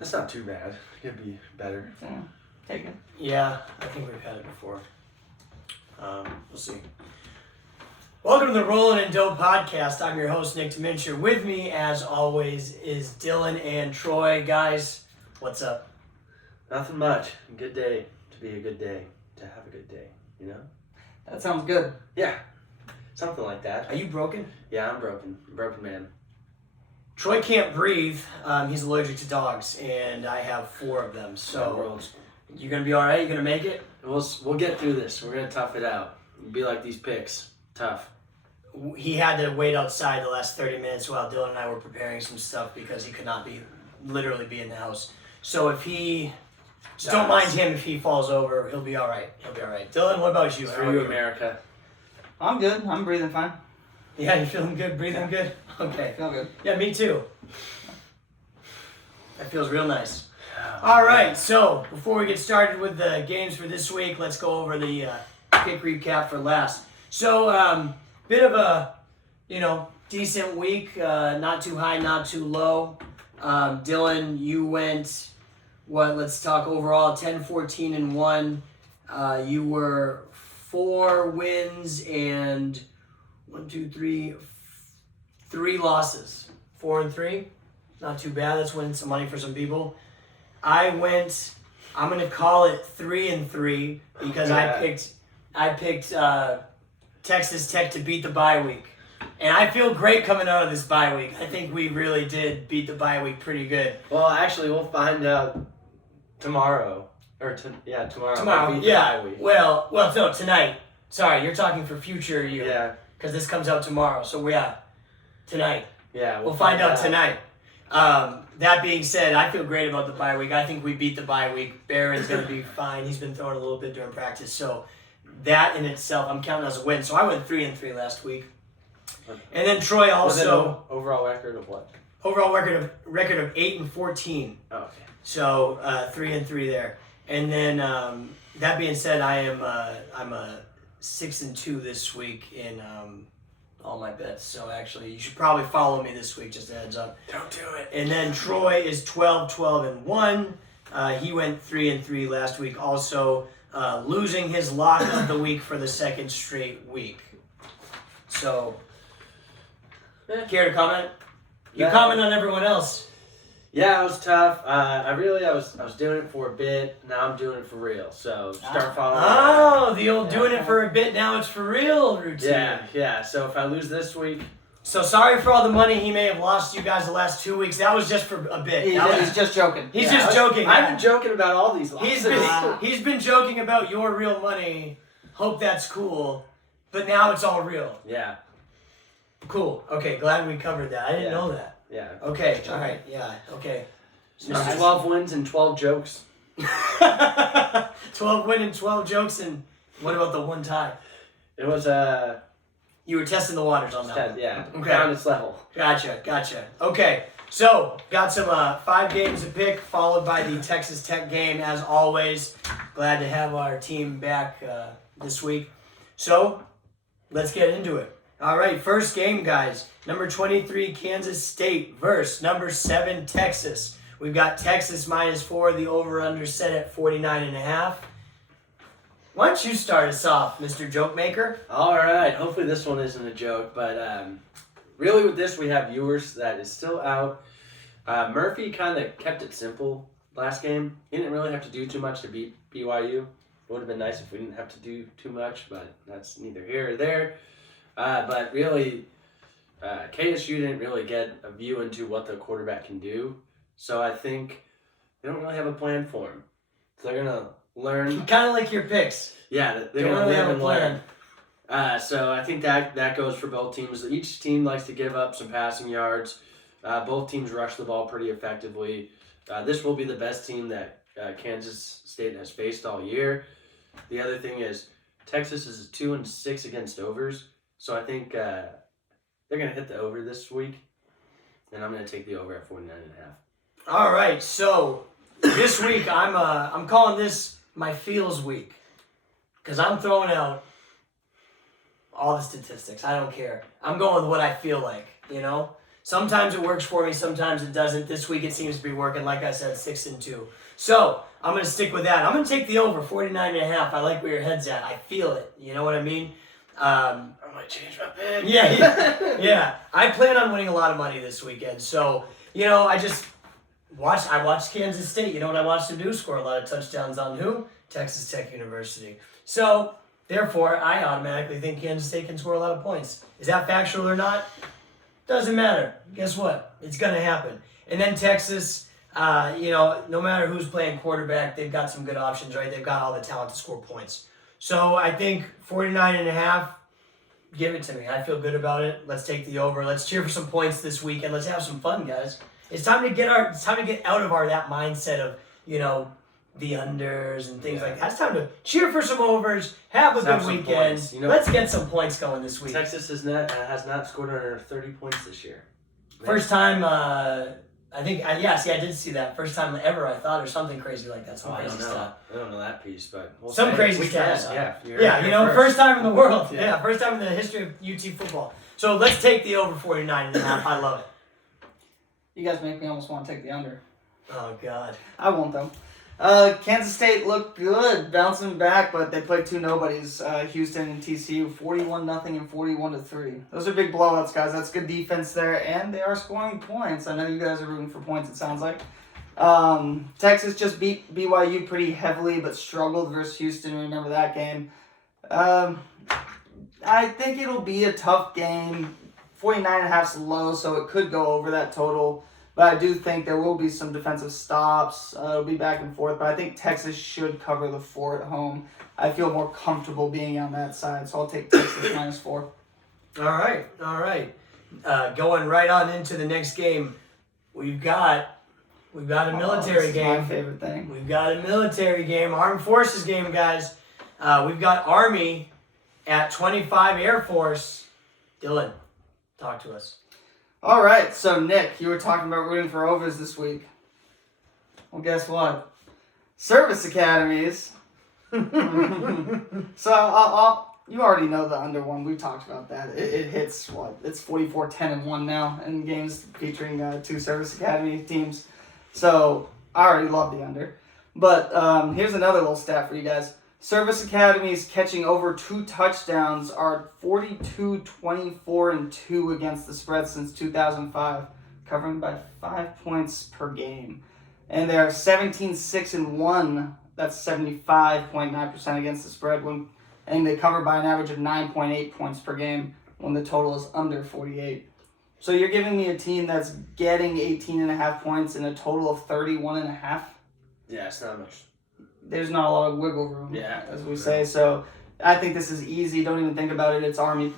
That's not too bad. It could be better. Yeah, take it. Yeah, I think we've had it before. We'll see. Welcome to the Rollin' and Dope podcast. I'm your host, Nick Demincher. With me, as always, is Dylan and Troy. Guys, what's up? Nothing much. A good day to be a good day. To have a good day, you know? That sounds good. Yeah. Something like that. Are you broken? Yeah, I'm broken. Broken man. Troy can't breathe. He's allergic to dogs, and I have 4 of them. So, you gonna be all right? You gonna make it? We'll get through this. We're gonna tough it out. Be like these picks. Tough. He had to wait outside the last 30 minutes while Dylan and I were preparing some stuff because he could not literally be in the house. So if he, just don't mind him if he falls over. He'll be all right. Dylan, what about you? For you, America. I'm good. I'm breathing fine. Yeah, you feeling good? Breathing good? Okay. I feel good. Yeah, me too. That feels real nice. All right, so before we get started with the games for this week, let's go over the pick recap for last. So, bit of a, decent week. Not too high, not too low. Dylan, you went, let's talk overall, 10-14-1. You were 4 wins and 3 losses. 4 and 3. Not too bad. That's winning some money for some people. I'm going to call it 3 and 3 because I picked Texas Tech to beat the bye week. And I feel great coming out of this bye week. I think we really did beat the bye week pretty good. Well, actually, we'll find out tomorrow. Tomorrow. Tomorrow, yeah. Well, no, tonight. Sorry, you're talking for future you. Yeah. Because this comes out tomorrow. So, tonight. Yeah, we'll find out tonight. That being said, I feel great about the bye week. I think we beat the bye week. Barron's going to be fine. He's been throwing a little bit during practice. So, that in itself, I'm counting as a win. So, I went 3 and 3 last week. And then Troy also... Overall record of what? Overall record of 8 and 14. Oh, okay. So 3 and 3 there. And then that being said, I'm a 6 and 2 this week in all my bets. So actually, you should probably follow me this week. Just a heads up. Don't do it. And then Troy is 12-12-1. He went 3 and 3 last week. Also losing his lock of the week for the second straight week. So, care to comment? You comment on everyone else. Yeah, it was tough. I was doing it for a bit. Now I'm doing it for real. So start following. Oh, the old doing it for a bit. Now it's for real routine. Yeah. So if I lose this week, so sorry for all the money he may have lost you guys the last 2 weeks. That was just for a bit. He's just joking. He's just joking. I've been joking about all these losses. He's been joking about your real money. Hope that's cool. But now it's all real. Yeah. Cool. Okay, glad we covered that. I didn't know that. Yeah. Okay, all right. Yeah, okay. So 12 wins and 12 jokes. 12 wins and 12 jokes, and what about the one tie? It was You were testing the waters on that 10, one. yeah. Okay. Down its level. Gotcha. Okay, so got some 5 games to pick, followed by the Texas Tech game, as always. Glad to have our team back this week. So, let's get into it. All right, first game, guys. Number 23, Kansas State versus number 7, Texas. We've got Texas -4, the over-under set at 49.5. Why don't you start us off, Mr. Joke Maker? All right. Hopefully this one isn't a joke, but really with this we have viewers that is still out. Murphy kind of kept it simple last game. He didn't really have to do too much to beat BYU. It would have been nice if we didn't have to do too much, but that's neither here or there. But really, KSU didn't really get a view into what the quarterback can do. So I think they don't really have a plan for him. So they're going to learn. Kind of like your picks. Yeah, they're going to live and learn. So I think that goes for both teams. Each team likes to give up some passing yards. Both teams rush the ball pretty effectively. This will be the best team that Kansas State has faced all year. The other thing is Texas is 2-6 against overs. So I think they're going to hit the over this week, and I'm going to take the over at 49.5. All right, so this week I'm calling this my feels week because I'm throwing out all the statistics. I don't care. I'm going with what I feel like, Sometimes it works for me, sometimes it doesn't. This week it seems to be working. Like I said, 6-2. So I'm going to stick with that. I'm going to take the over 49.5. I like where your head's at. I feel it. You know what I mean? I might change my pick. Yeah. I plan on winning a lot of money this weekend. So, I watched Kansas State. You know what I watched them do? Score a lot of touchdowns on who? Texas Tech University. So, therefore, I automatically think Kansas State can score a lot of points. Is that factual or not? Doesn't matter. Guess what? It's going to happen. And then Texas, no matter who's playing quarterback, they've got some good options, right? They've got all the talent to score points. So I think 49.5, give it to me. I feel good about it. Let's take the over. Let's cheer for some points this weekend. Let's have some fun, guys. It's time to get out of that mindset of, the unders and things like that. It's time to cheer for some overs, have a good weekend. Points. Let's get some points going this week. Texas has not scored under 30 points this year. First time, I did see that. First time ever, I thought, or something crazy like that. I don't know. I don't know that piece, but some crazy stuff. Yeah, first time in the world. Yeah, first time in the history of UT football. So let's take the over 49.5. I love it. You guys make me almost want to take the under. Oh, God. I won't, though. Kansas State looked good, bouncing back, but they played two nobodies, Houston and TCU, 41-0 and 41-3. Those are big blowouts, guys. That's good defense there, and they are scoring points. I know you guys are rooting for points, it sounds like. Texas just beat BYU pretty heavily, but struggled versus Houston. Remember that game. I think it'll be a tough game. 49.5 is low, so it could go over that total. But I do think there will be some defensive stops. It'll be back and forth. But I think Texas should cover the 4 at home. I feel more comfortable being on that side, so I'll take Texas -4. All right. Going right on into the next game, we've got a military game. My favorite thing. We've got a military game, Armed Forces game, guys. We've got Army at 25 Air Force. Dylan, talk to us. All right, so Nick, you were talking about rooting for overs this week. Well, guess what? Service academies. So you already know the under one. We talked about that. It hits what? It's 44-10-1 now in games featuring 2 service academy teams. So I already love the under. But here's another little stat for you guys. Service academies catching over 2 touchdowns are 42-24-2 against the spread since 2005, covering by 5 points per game. And they are 17-6-1. That's 75.9% against the spread and they cover by an average of 9.8 points per game when the total is under 48. So you're giving me a team that's getting 18.5 points in a total of 31.5. Yeah, it's not much. There's not a lot of wiggle room, as we say. So I think this is easy. Don't even think about it. It's Army.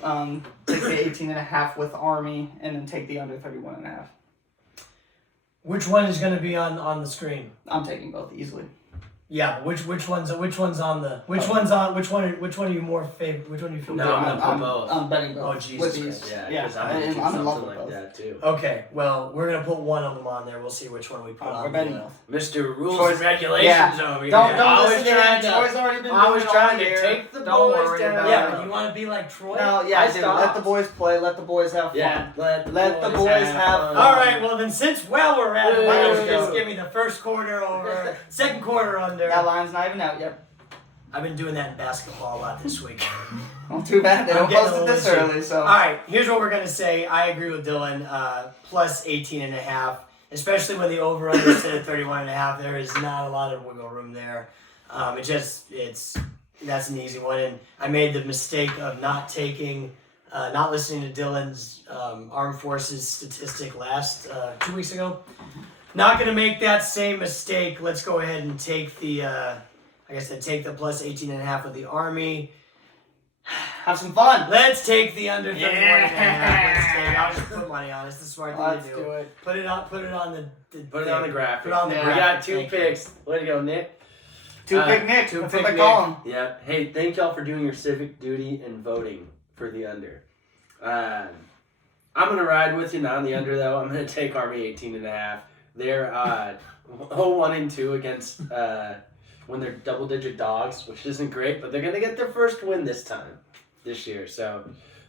Take the 18.5 with Army, and then take the under 31.5. Which one is going to be on the screen? I'm taking both easily. Yeah, but which one's on the which one are you more favorite? Which one do you feel? No, I'm betting both. Oh Jesus Christ. Yeah, I'm in love with like both. that too. Okay, well we're gonna put one of them on there. We'll see which one we put on. We're betting both. Mr. Rules Choice, and Regulations over here. Don't Always listen to trying him. Troy's already been I was doing trying all to year. take the Don't boys worry down. about Yeah, it. but you want to be like Troy? No, I dude, let stopped. the boys play. Let the boys have fun. Yeah, let the boys have fun. All right, well then since we're at it, why don't you Woo. just give me the first quarter over, second quarter under. That line's not even out yet. I've been doing that in basketball a lot this week. Well, too bad they I'm don't getting post a it little this itchy. early. So. All right, here's what we're gonna say. I agree with Dylan. Plus 18.5, especially when the over/under is set at 31.5. There is not a lot of wiggle room there. That's an easy one. And I made the mistake of not listening to Dylan's Armed Forces statistic last 2 weeks ago. Not gonna make that same mistake. Let's go ahead and take the. Take the plus 18.5 of the Army. Have some fun. Let's take the under 31.5. I'll just put money on it. It's the smart thing Let's to do it. Put it on the Put it on the graphic. Put it on the We graphic. got 2 Thank you. picks. Way to go, Nick. Two-pick Nick. two That's pick what they Nick. call him. Yeah. Hey, thank y'all for doing your civic duty and voting for the under. I'm gonna ride with you not on the under though. I'm gonna take Army 18.5. They're 0-1-2 against when they're double-digit dogs, which isn't great, but they're gonna get their first win this year. So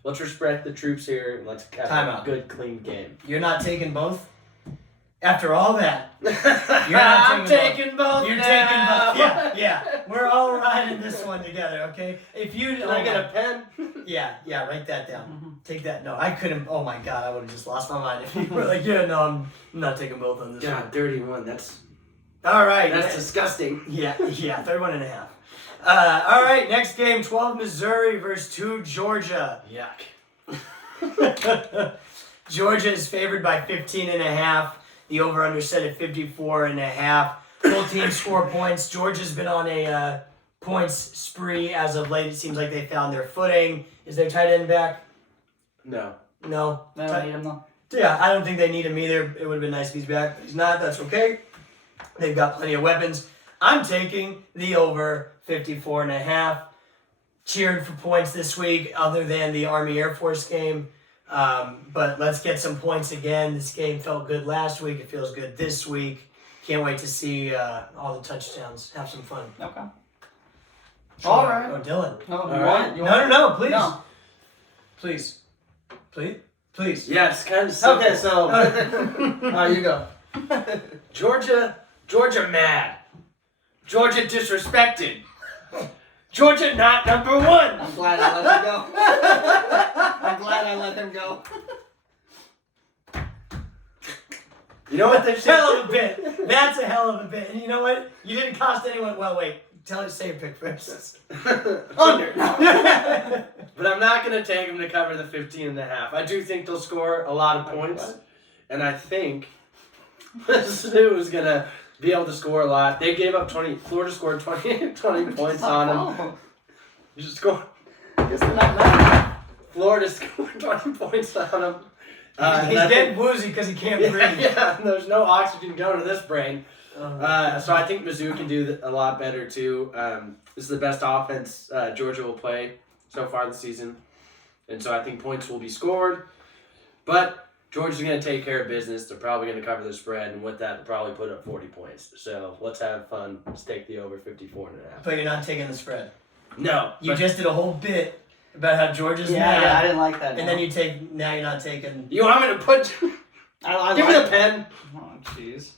let's respect the troops here. And let's have Time a out. good, clean game. You're not taking both? After all that. I'm taking both. You're now. taking both. Yeah. We're all riding this one together, okay? If you Can I get a pen? Yeah, write that down. Take that. No, I couldn't. Oh my God, I would have just lost my mind if you were like, yeah, no, I'm not taking both on this God, one. 31. That's All right. disgusting. Yeah, 31 and a half. All right, next game, 12 Missouri versus 2 Georgia. Yuck. Georgia is favored by 15 and a half. The over-under set at 54 and a half. Both teams score points. Georgia's been on a points spree as of late. It seems like they found their footing. Is their tight end back? No. No. They don't need him though. Yeah, I don't think they need him either. It would have been nice if he's back. He's not. That's okay. They've got plenty of weapons. I'm taking the over 54 and a half. Cheered for points this week other than the Army Air Force game. But let's get some points again. This game felt good last week. It feels good this week. Can't wait to see all the touchdowns. Have some fun. Okay. Sure. All right. Oh, Dylan. No, All you right. want- you No, want- please. No. Please. Yeah, it's kind of simple. Okay, so. Alright, you go. Georgia mad. Georgia disrespected. Georgia not number one. I'm glad I let him go. I'm glad I let him go. You know what they say? Hell of a bit. That's a hell of a bit. And you know what? You didn't cost anyone. Well, wait. Say your pick first. Under. But I'm not going to take them to cover the 15 and a half. I do think they'll score a lot of points. And I think Mizzou is going to be able to score a lot. They gave up 20. Florida scored 20 points on them. You just scored. Florida scored 20 points on them. He's dead woozy because he can't breathe. Yeah, and there's no oxygen going to this brain. So I think Mizzou can do a lot better too. This is the best offense Georgia will play so far this season. And so I think points will be scored. But Georgia's going to take care of business. They're probably going to cover the spread. And with that, they'll probably put up 40 points. So let's have fun. Let's take the over 54 and a half. But you're not taking the spread. No. You just did a whole bit about how Georgia's mad. Yeah, I didn't like that. And then now you're not taking. You want me to put... I Give me like the pen. Oh, jeez.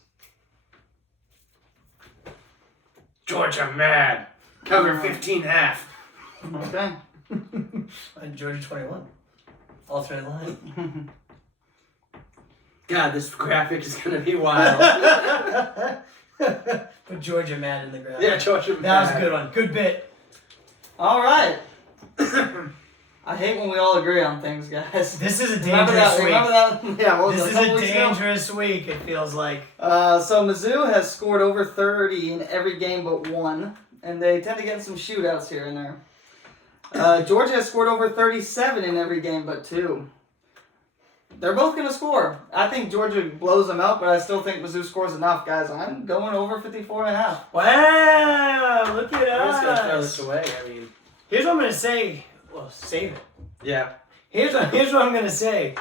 Georgia mad. Cover 15 half. Okay. Georgia 21. Alternate line. God, this graphic is going to be wild. Put Georgia mad in the ground. Yeah, Georgia mad. That was a good one. Good bit. All right. I hate when we all agree on things, guys. This is a Remember dangerous week. that? Yeah, what was This it, is couple a weeks ago? dangerous week, it feels like. So Mizzou has scored over 30 in every game but one, and they tend to get some shootouts here and there. Georgia has scored over 37 in every game but two. They're both going to score. I think Georgia blows them out, but I still think Mizzou scores enough, guys. I'm going over 54 and a half. Wow, look at I'm just going to throw us. this away. I mean, Here's what I'm going to say. Well, save it. yeah. Here's what I'm going to say.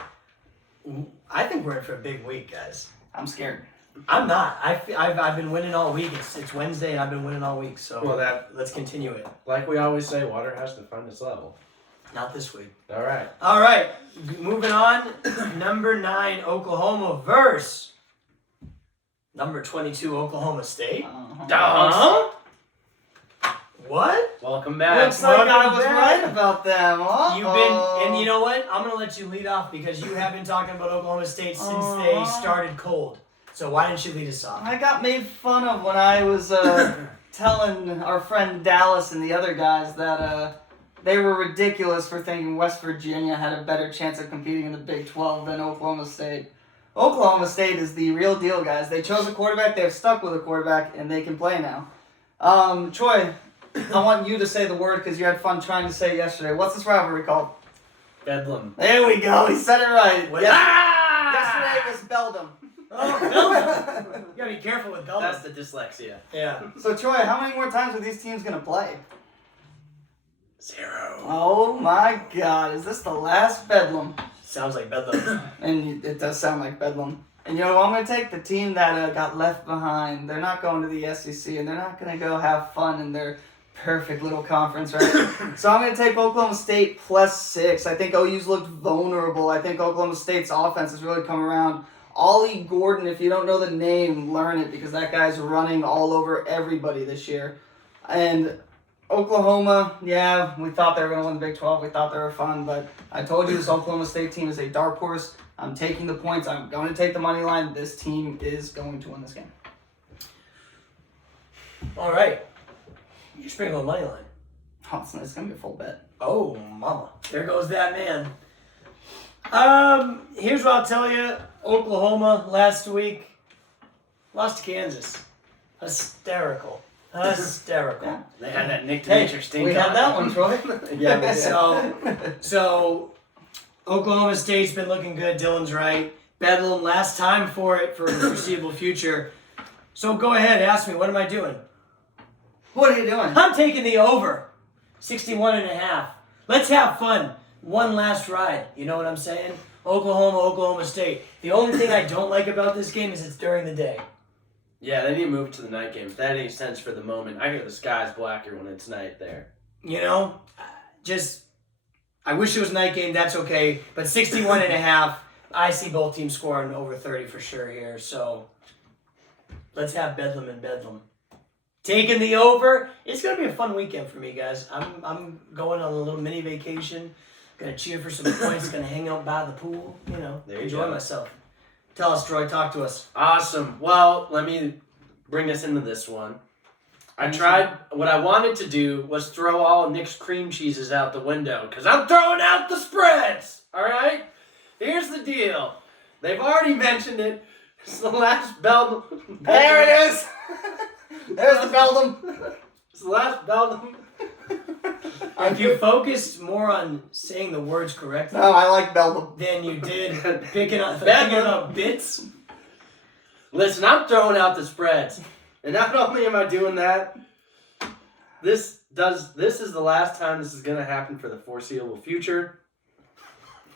I think we're in for a big week, guys. I'm scared. I'm not. I've been winning all week. It's Wednesday, and I've been winning all week. So Well, let's continue it. Like we always say, water has to find its level. Not this week. All right. All right, moving on. Number 9, Oklahoma versus number 22, Oklahoma State. Dogs. What? Welcome back. Looks like I Welcome was back. right about them. You've been, and you know what? I'm gonna let you lead off because you have been talking about Oklahoma State since they started cold. So why didn't you lead us off? I got made fun of when I was telling our friend Dallas and the other guys that they were ridiculous for thinking West Virginia had a better chance of competing in the Big 12 than Oklahoma State. Oklahoma State is the real deal, guys. They chose a quarterback, they're stuck with a quarterback, and they can play now. Troy, I want you to say the word because you had fun trying to say it yesterday. What's this rivalry called? Bedlam. There we go. He said it right. What? Yesterday was Beldam. Oh, Belgium. You gotta be careful with Belgium. That's the dyslexia. Yeah. So, Troy, how many more times are these teams going to play? 0. Oh my God, is this the last Bedlam? Sounds like Bedlam. And it does sound like Bedlam. And you know what I'm going to take? The team that got left behind. They're not going to the SEC, and they're not going to go have fun in their Perfect little conference, right? So I'm going to take Oklahoma State +6. I think OU's looked vulnerable. I think Oklahoma State's offense has really come around. Ollie Gordon, if you don't know the name, learn it because that guy's running all over everybody this year. And Oklahoma, yeah, we thought they were going to win the Big 12. We thought they were fun, but I told you this Oklahoma State team is a dark horse. I'm taking the points. I'm going to take the money line. This team is going to win this game. All right. You're sprinkling money line. Oh, it's going to be a full bet. Oh, mama. There goes that man. Here's what I'll tell you. Oklahoma last week lost to Kansas. Hysterical. Yeah. They had that Nick Hey, Nature stink. we had that one, Troy. Yeah, we did. So Oklahoma State's been looking good. Dylan's right. Bedlam last time for it for the foreseeable future. So go ahead, ask me. What am I doing? What are you doing? I'm taking the over. 61.5. Let's have fun. One last ride. You know what I'm saying? Oklahoma State. The only thing I don't like about this game is it's during the day. Yeah, they need to move to the night game. If that makes sense for the moment. I hear the sky's blacker when it's night there. You know? I wish it was a night game. That's okay. But 61.5, I see both teams scoring over 30 for sure here. So let's have Bedlam and Bedlam. Taking the over. It's going to be a fun weekend for me, guys. I'm going on a little mini vacation. Going to cheer for some points. Going to hang out by the pool. You know, There you enjoy go. myself. Tell us, Troy. Talk to us. Awesome. Well, let me bring us into this one. What I wanted to do was throw all Nick's cream cheeses out the window because I'm throwing out the spreads. All right? Here's the deal. They've already mentioned it. It's the last Beldam. There it is. There's the Beldam. It's the last Beldam. If you focused more on saying the words correctly No, I like Beldam. than you did thinking Bedlam. about bits, Listen, I'm throwing out the spreads. And not only am I doing that, this is the last time this is going to happen for the foreseeable future.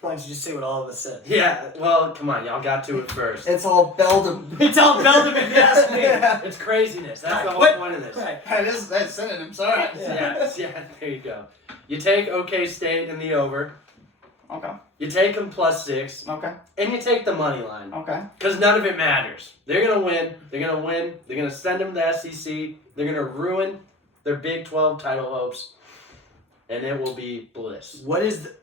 why don't you just say what all of us said? Yeah, well, come on, y'all got to it first. It's all Beldam. It's all Beldam if you ask me. Yeah. It's craziness. That's the whole What? point of this. Right. That's synonym, sorry. Yeah, there you go. You take OK State in the over. Okay. You take them +6. Okay. And you take the money line. Okay. Because none of it matters. They're going to win. They're going to win. They're going to send them to the SEC. They're going to ruin their Big 12 title hopes. And it will be bliss. What is the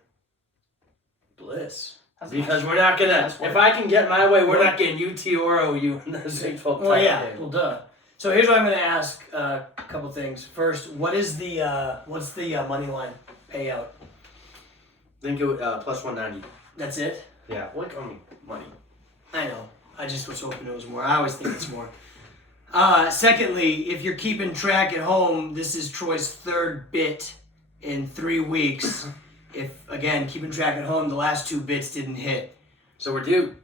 bliss? Because we're not going to... If I can get my way, we're not getting UT or OU in the Big 12 title Well, yeah. game. Well, duh. So here's what I'm going to ask a couple things. First, what's the money line payout? I think it would, +190. That's it? Yeah, what money? I know. I just was hoping it was more. I always think it's more. Secondly, if you're keeping track at home, this is Troy's third bit in 3 weeks. If, again, keeping track at home, the last 2 bits didn't hit. So we're due.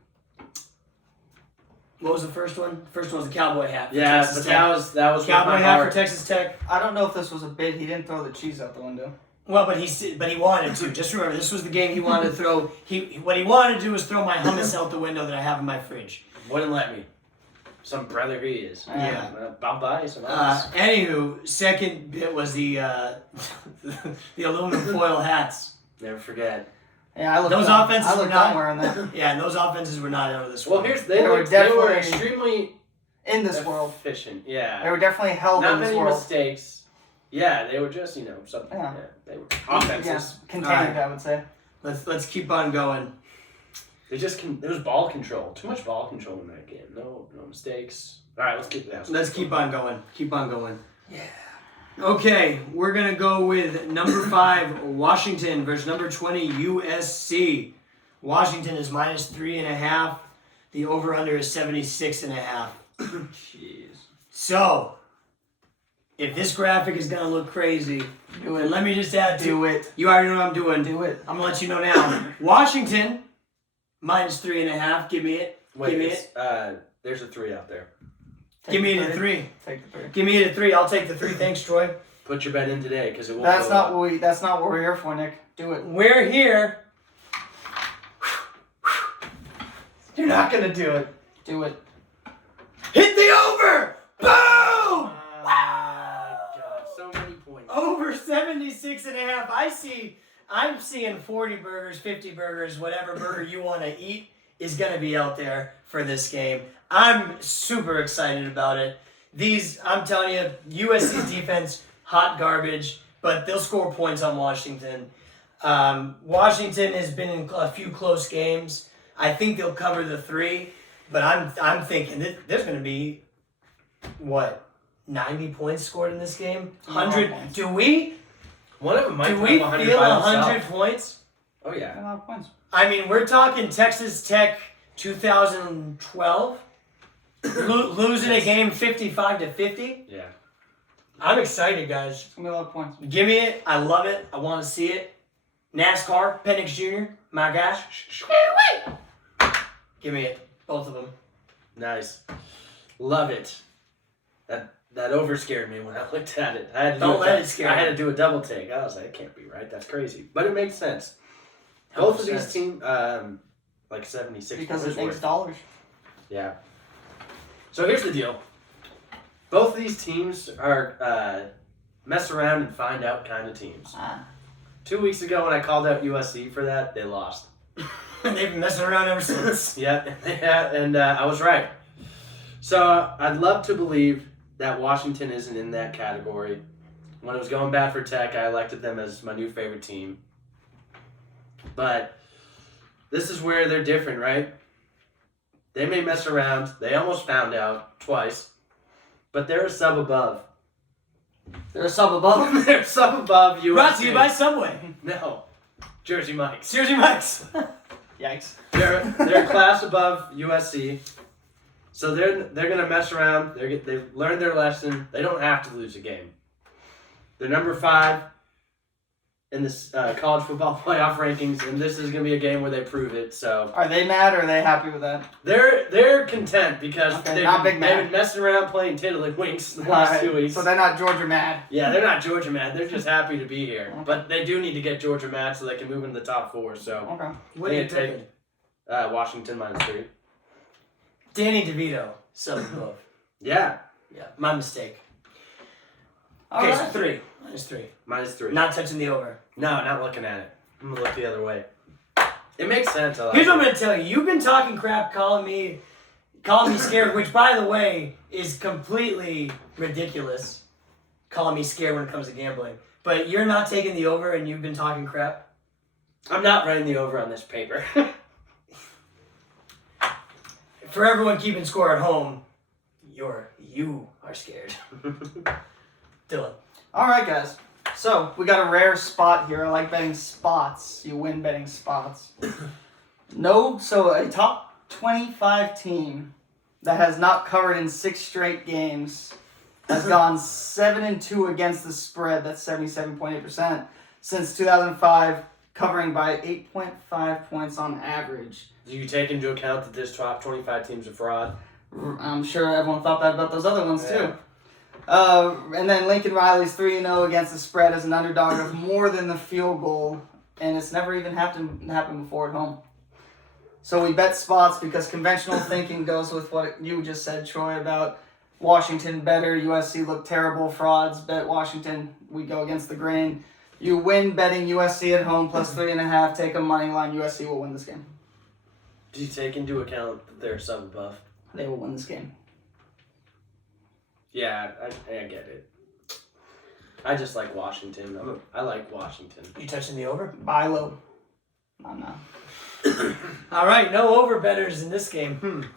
What was the first one? The first one was the cowboy hat. For Yeah, Texas but Tech. that was Cowboy with my hat heart. for Texas Tech. I don't know if this was a bid. He didn't throw the cheese out the window. Well, but he wanted to. Just remember, this was the game he wanted to throw. What he wanted to do was throw my hummus out the window that I have in my fridge. Wouldn't let me. Some brother he is. Yeah. I'll buy you some else. Anywho, second bit was the the aluminum foil hats. Never forget. Yeah, I looked Those dumb. offenses I were looked not dumb wearing that. Yeah, and those offenses were not out of this Well, world. here's They were they were definitely extremely in this world. efficient. Yeah. They were definitely held Not in this many world. mistakes. Yeah, they were just something. Yeah. They were offenses. Yeah, contained, Alright. I would say. Let's keep on going. They just there was ball control. Too much ball control in that game. No mistakes. All right, let's keep that. Let's keep on going. Keep on going. Yeah. Okay, we're gonna go with number 5 Washington versus number 20 USC. Washington is -3.5. The over/under is 76.5. Jeez. So, if this graphic is gonna look crazy, Do then it. let me just add to Do it. You already know what I'm doing. Do it. I'm gonna let you know now. Washington -3.5. Give me it. Wait, Give me it. there's a 3 out there. Give me it the at 3. Take the 3. Give me it at 3. I'll take the 3. Thanks, Troy. Put your bet in today because it won't. That's go not up. what that's not what we're here for, Nick. Do it. We're here. You're not gonna do it. Do it. Hit the over! Boom! Oh my God, so many points. over 76.5. I'm seeing 40 burgers, 50 burgers, whatever burger you want to eat is going to be out there for this game. I'm super excited about it. I'm telling you, USC's defense, hot garbage, but they'll score points on Washington. Washington has been in a few close games. I think they'll cover the 3, but I'm thinking there's going to be, 90 points scored in this game? 100? One of them might Do put we up 100 feel by 100 himself. points? Oh, yeah. A lot of points. I mean, we're talking Texas Tech 2012 losing a game 55-50. Yeah. I'm excited, guys. It's gonna be a lot of points. Give me it. I love it. I want to see it. NASCAR, Penix Jr., my guy. Give me it. Both of them. Nice. Love it. That over scared me when I looked at it. I had to Don't let it scare I you. had to do a double take. I was like, it can't be right. That's crazy. But it makes sense. Both of these teams, like 76 Because points it makes worth. dollars. Yeah. So here's the deal. Both of these teams are mess around and find out kind of teams. 2 weeks ago when I called out USC for that, they lost. They've been messing around ever since. Yeah, and I was right. So I'd love to believe that Washington isn't in that category. When it was going bad for Tech, I elected them as my new favorite team. But this is where they're different, right? They may mess around. They almost found out twice. But they're a sub above. They're a sub above. They're sub above USC. Brought to you by Subway. No. Jersey Mike's. Jersey Mike's. Yikes. They're a class above USC. So they're gonna mess around. They've learned their lesson. They don't have to lose a game. They're number 5 in this college football playoff rankings, and this is gonna be a game where they prove it. So Are they mad or are they happy with that? they're content because Okay, not big they've mad. been messing around playing tiddlywinks the last 2 weeks. So they're not Georgia mad. Yeah, they're not Georgia mad. They're just happy to be here. Okay. But they do need to get Georgia mad so they can move into the top 4. So Okay. What are you They take- taking? Washington -3. Danny DeVito. Sub above. Yeah, Yeah, my mistake. All Okay, right. so 3. -3. -3. Not touching the over. No, not looking at it. I'm gonna look the other way. It makes sense. I like Here's what I'm it. gonna tell you. You've been talking crap, calling me scared, which by the way is completely ridiculous. Calling me scared when it comes to gambling. But you're not taking the over and you've been talking crap. I'm not running the over on this paper. For everyone keeping score at home, you are scared. Dylan. All right, guys. So we got a rare spot here. I like betting spots. You win betting spots. So a top 25 team that has not covered in 6 straight games has gone 7-2 against the spread. That's 77.8% since 2005, covering by 8.5 points on average. Do you take into account that this top 25 teams are fraud? I'm sure everyone thought that about those other ones Yeah. too. And then Lincoln Riley's 3-0 against the spread as an underdog of more than the field goal, and it's never even happened before at home. So we bet spots because conventional thinking goes with what you just said, Troy, about Washington better, USC look terrible, frauds, bet Washington, we go against the grain. You win betting USC at home plus 3.5, take a money line, USC will win this game. Do you take into account that they're sub above? They will win this game. Yeah, I get it. I just like Washington. I like Washington. You touching the over? Buy low. No. All right, no over betters in this game.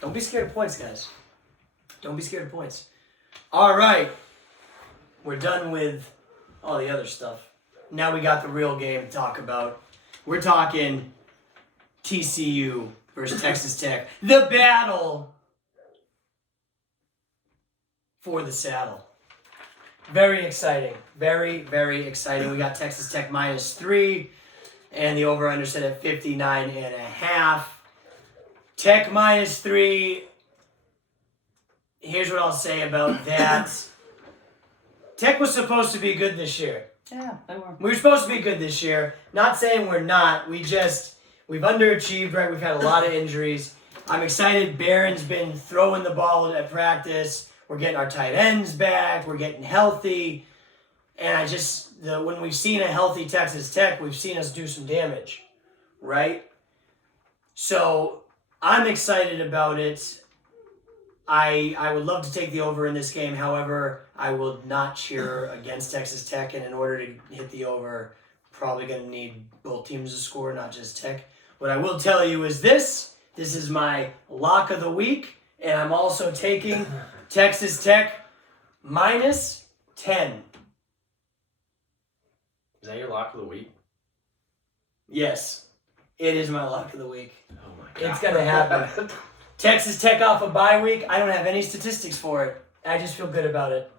Don't be scared of points, guys. Don't be scared of points. All right, we're done with all the other stuff. Now we got the real game to talk about. We're talking TCU versus Texas Tech. The battle for the saddle. Very exciting. Very, very exciting. We got Texas Tech -3. And the over-under set at 59.5. Tech -3. Here's what I'll say about that. Tech was supposed to be good this year. Yeah, they were. We were supposed to be good this year. Not saying we're not. We've underachieved, right? We've had a lot of injuries. I'm excited. Barron's been throwing the ball at practice. We're getting our tight ends back. We're getting healthy. And when we've seen a healthy Texas Tech, we've seen us do some damage, right? So I'm excited about it. I would love to take the over in this game. However, I will not cheer against Texas Tech. And in order to hit the over, probably going to need both teams to score, not just Tech. What I will tell you is this. This is my lock of the week. And I'm also taking Texas Tech minus 10. Is that your lock of the week? Yes, it is my lock of the week. Oh my god. It's going to happen. Texas Tech off a bye week. I don't have any statistics for it. I just feel good about it.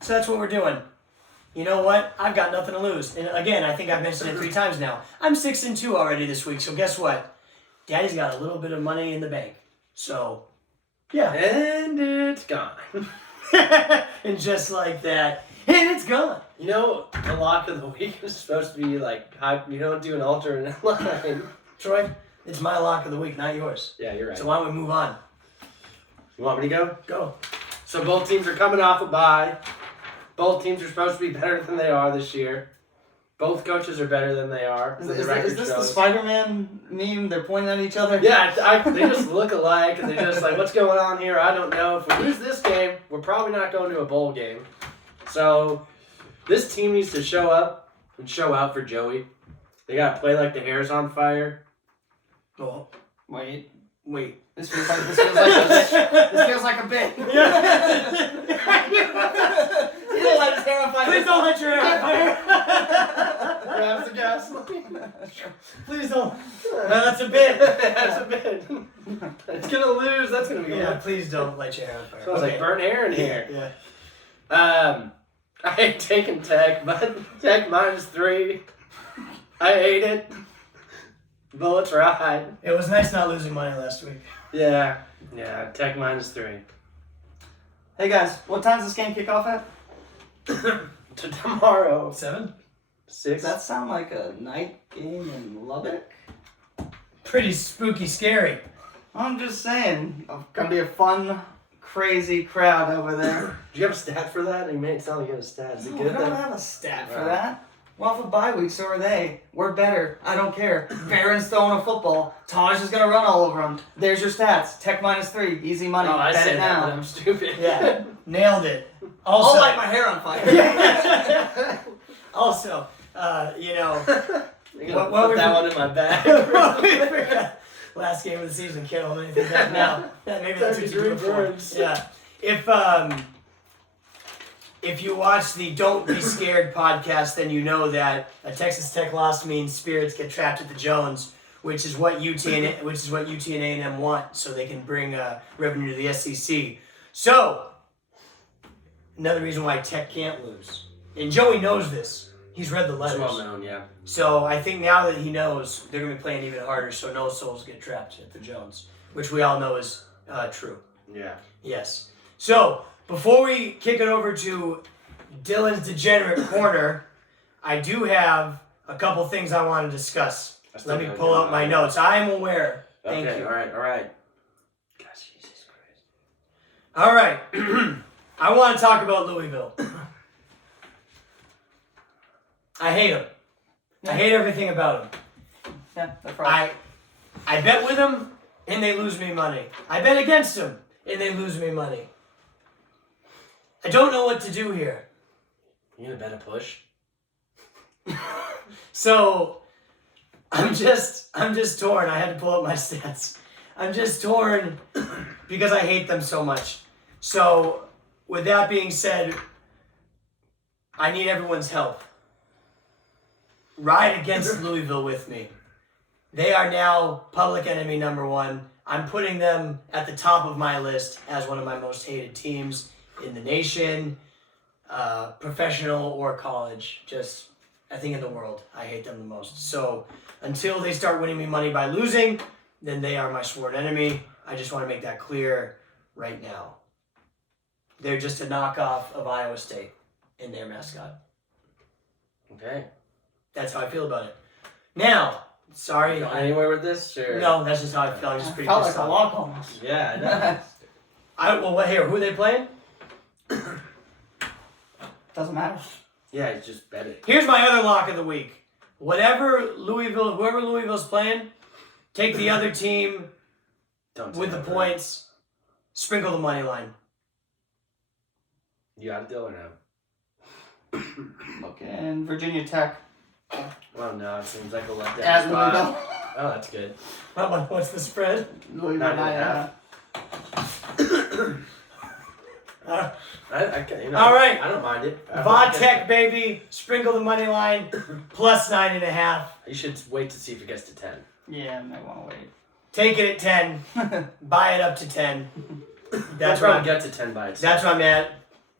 So that's what we're doing. You know what? I've got nothing to lose. And again, I think I've mentioned it 3 times now. I'm 6-2 already this week. So guess what? Daddy's got a little bit of money in the bank. So, yeah. And it's gone. And just like that. And it's gone. You know, the lock of the week is supposed to be like, you don't do an alternate line. Troy, it's my lock of the week, not yours. Yeah, you're right. So why don't we move on? You want me to go? Go. So both teams are coming off a bye. Both teams are supposed to be better than they are this year. Both coaches are better than they are. Is the this record the shows. Spider-Man meme? They're pointing at each other? Yeah, they just look alike, and they're just like, what's going on here? I don't know. If we lose this game, we're probably not going to a bowl game. So this team needs to show up and show out for Joey. They got to play like the hair's on fire. Oh, Wait. This This feels like a bit. This feels like a bit. He didn't let his hair on fire. Please don't let your hair on fire. Grabs the gasoline. Please don't. No, that's a bit. That's a bit. It's going to lose. That's going to be Yeah, good. please don't let your hair on fire. So I was like, burnt hair in here. Yeah. I hate taking Tech, but Tech -3. I hate it. Bullets ride. It was nice not losing money last week. Yeah, Tech -3. Hey guys, what time does this game kick off at? To tomorrow. 7? 6. Does that sound like a night game in Lubbock? Pretty spooky scary. I'm just saying, gonna be a fun, crazy crowd over there. Do you have a stat for that? You made it sound like you had a stat. Is it No, good I don't then? have a stat for Wow. that. We're off a bye week, so are they. We're better. I don't care. Barron's throwing a football. Taj is gonna run all over him. There's your stats. Tech -3. Easy money. Oh, I Bet said it that, but now. I'm stupid. Yeah. Nailed it. I'll Also, light my hair on fire. also, you know, I'm gonna What put we that for- one in my bag. last game of the season, can't hold anything back now. Maybe that's what you do it 33 for. birds. Yeah. If you watch the Don't Be Scared podcast, then you know that a Texas Tech loss means spirits get trapped at the Jones, which is what UT and A&M want, so they can bring revenue to the SEC. So another reason why Tech can't lose, and Joey knows this. He's read the It's letters. well known, yeah. So I think now that he knows, they're going to be playing even harder, so no souls get trapped at the Jones, which we all know is true. Yeah. Yes. So before we kick it over to Dylan's Degenerate Corner, I do have a couple things I want to discuss. Let me pull out my notes. I am aware. Thank Okay, you. all right. Gosh, Jesus Christ. All right. I want to talk about Louisville. I hate them. I hate everything about them. Yeah, that's right. I bet with them, and they lose me money. I bet against them, and they lose me money. I don't know what to do here. You gonna bet a push? So, I'm just torn. I had to pull up my stats. I'm just torn because I hate them so much. So, with that being said, I need everyone's help. Ride against Louisville with me. They are now public enemy number 1. I'm putting them at the top of my list as one of my most hated teams in the nation, professional or college. Just, I think in the world, I hate them the most. So until they start winning me money by losing, then they are my sworn enemy. I just want to make that clear right now. They're just a knockoff of Iowa State in their mascot. Okay. That's how I feel about it. Now, sorry. Going anywhere with this? Or? No, that's just how I feel. I'm just It pretty felt pissed like a off. lock almost. Yeah, I know. Well, what here? Who are they playing? Doesn't matter. Yeah, it's just bet it. Here's my other lock of the week. Whoever Louisville's playing, take the other team Don't with the take that points. Sprinkle the money line. You got a deal or no? Okay, and Virginia Tech. Well, no, it seems like a letdown At spot. Louisville. Oh, that's good. What's the spread? Louisville 9.5. All right. I don't mind it. Vatech, baby. Sprinkle the money line. Plus 9.5. You should wait to see if it gets to 10. Yeah, and they want to wait. Take it at 10. Buy it up to 10. That's where I'll get to 10 by itself. That's where I'm at.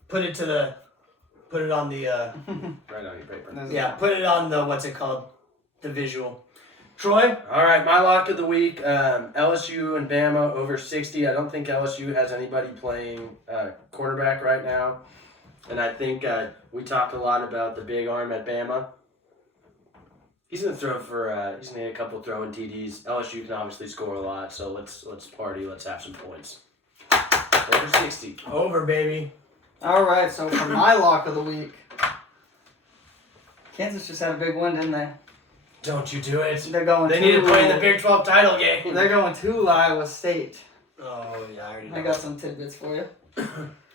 Put it on the Right on your paper. put it on the what's it called? The visual. Troy? All right, my lock of the week, LSU and Bama over 60. I don't think LSU has anybody playing quarterback right now. And I think we talked a lot about the big arm at Bama. He's going to throw for he's going to get a couple throwing TDs. LSU can obviously score a lot, so let's party, let's have some points. Over 60. Over, baby. All right, so for my lock of the week, Kansas just had a big win, didn't they? Don't you do it. They're going. They need to play in the Big 12 title game. They're going to Iowa State. Oh, yeah, I already know. I got some tidbits for you.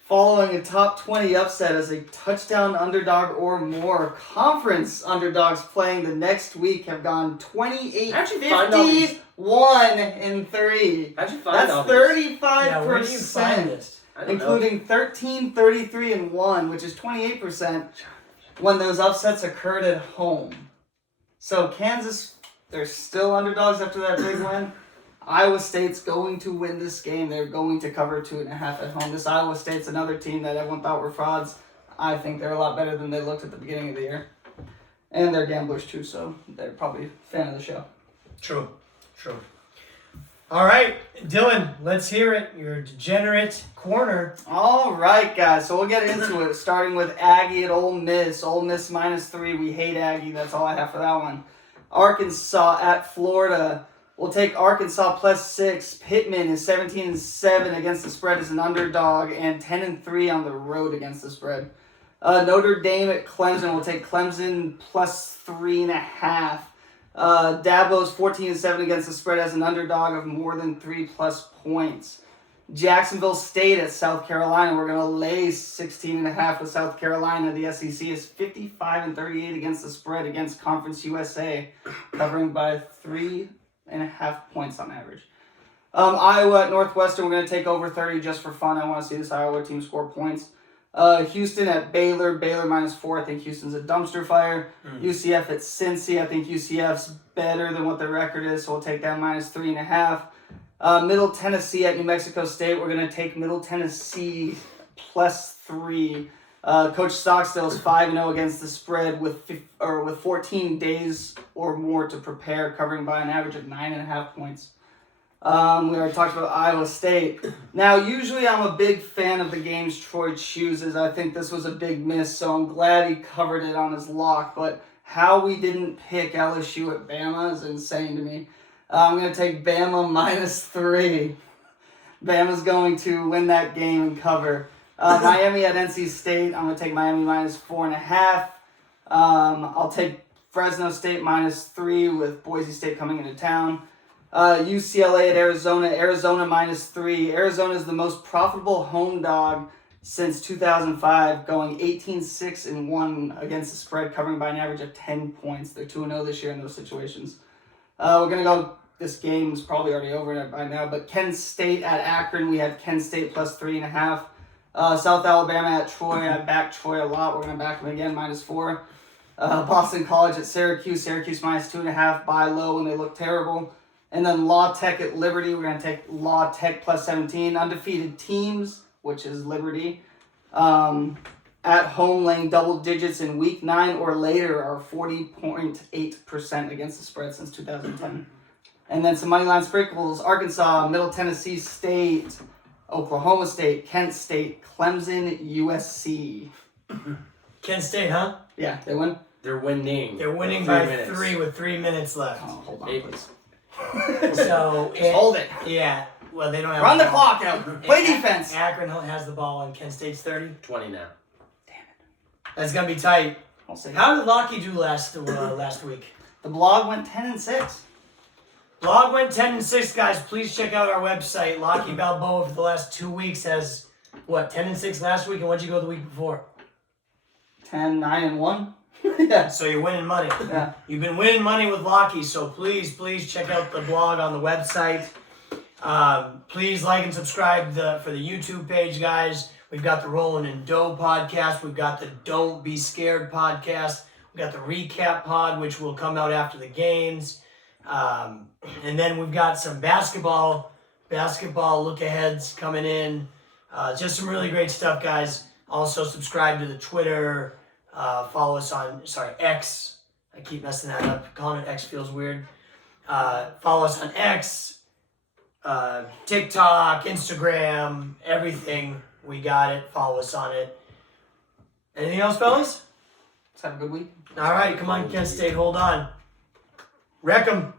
Following a top 20 upset as a touchdown underdog or more, conference underdogs playing the next week have gone 28, How'd you find all these? 51, and 3. How'd you find all That's these? 35%. Yeah, where do you find this? I don't know. Including 13, 33, and 1, which is 28% when those upsets occurred at home. So Kansas, they're still underdogs after that big win. Iowa State's going to win this game. They're going to cover 2.5 at home. This Iowa State's another team that everyone thought were frauds. I think they're a lot better than they looked at the beginning of the year. And they're gamblers too, so they're probably a fan of the show. True. All right, Dylan, let's hear it. Your degenerate corner. All right, guys. So we'll get into it, starting with Aggie at Ole Miss. Ole Miss -3. We hate Aggie. That's all I have for that one. Arkansas at Florida. We'll take Arkansas +6. Pittman is 17-7 against the spread as an underdog and 10-3 on the road against the spread. Notre Dame at Clemson. We'll take Clemson +3.5. Dabo's 14-7 against the spread as an underdog of more than 3+ points. Jacksonville State at South Carolina. We're going to lay 16.5 with South Carolina. The SEC is 55-38 against the spread against Conference USA, covering by 3.5 points on average. Iowa at Northwestern. We're going to take over 30 just for fun. I want to see this Iowa team score points. Houston at Baylor. Baylor -4. I think Houston's a dumpster fire. UCF at Cincy. I think UCF's better than what their record is, so we'll take that -3.5. Middle Tennessee at New Mexico State. We're going to take Middle Tennessee +3. Coach Stockstill's 5-0 against the spread with 14 days or more to prepare, covering by an average of 9.5 points. We already talked about Iowa State. Now, usually I'm a big fan of the games Troy chooses. I think this was a big miss, so I'm glad he covered it on his lock. But how we didn't pick LSU at Bama is insane to me. I'm going to take Bama -3. Bama's going to win that game and cover. Miami at NC State. I'm going to take Miami -4.5. I'll take Fresno State -3 with Boise State coming into town. UCLA at Arizona. Arizona -3. Arizona is the most profitable home dog since 2005, going 18-6-1 against the spread, covering by an average of 10 points. They're 2-0 this year in those situations. We're going to go, this game's probably already over by now, but Kent State at Akron. We have Kent State +3.5. South Alabama at Troy. I back Troy a lot. We're going to back them again, -4. Boston College at Syracuse. Syracuse -2.5. Buy low when they look terrible. And then La Tech at Liberty. We're going to take La Tech +17. Undefeated teams, which is Liberty, at home laying double digits in week 9 or later are 40.8% against the spread since 2010. And then some moneyline sprinkles. Arkansas, Middle Tennessee State, Oklahoma State, Kent State, Clemson, USC. Kent State, huh? Yeah, they win. They're winning. They're winning With 3 by minutes. 3 with 3 minutes left. Oh, hold on, Eight. please. So Hold it. Yeah. Well, they don't have Run the ball. clock out. Play defense. Akron has the ball, and Kent State's 30. 20 now. That's gonna be tight. I'll say How did Lockie do last week? the blog went 10-6. Blog went 10-6, guys. Please check out our website. Lockie Balboa for the last 2 weeks has 10-6 last week, and what'd you go the week before? 10-9-1. Yeah. So you're winning money. Yeah. You've been winning money with Lockie, so please check out the blog on the website. Please like and subscribe for the YouTube page, guys. We've got the Rollin' in Dough podcast. We've got the Don't Be Scared podcast. We've got the Recap pod, which will come out after the games. And then we've got some basketball look-aheads coming in. Just some really great stuff, guys. Also, subscribe to the Twitter. Follow us on, X. I keep messing that up. Calling it X feels weird. Follow us on X, TikTok, Instagram, everything. We got it. Follow us on it. Anything else, fellas? Let's have a good week. All right, come on, Kent State. Hold on. Wreck 'em.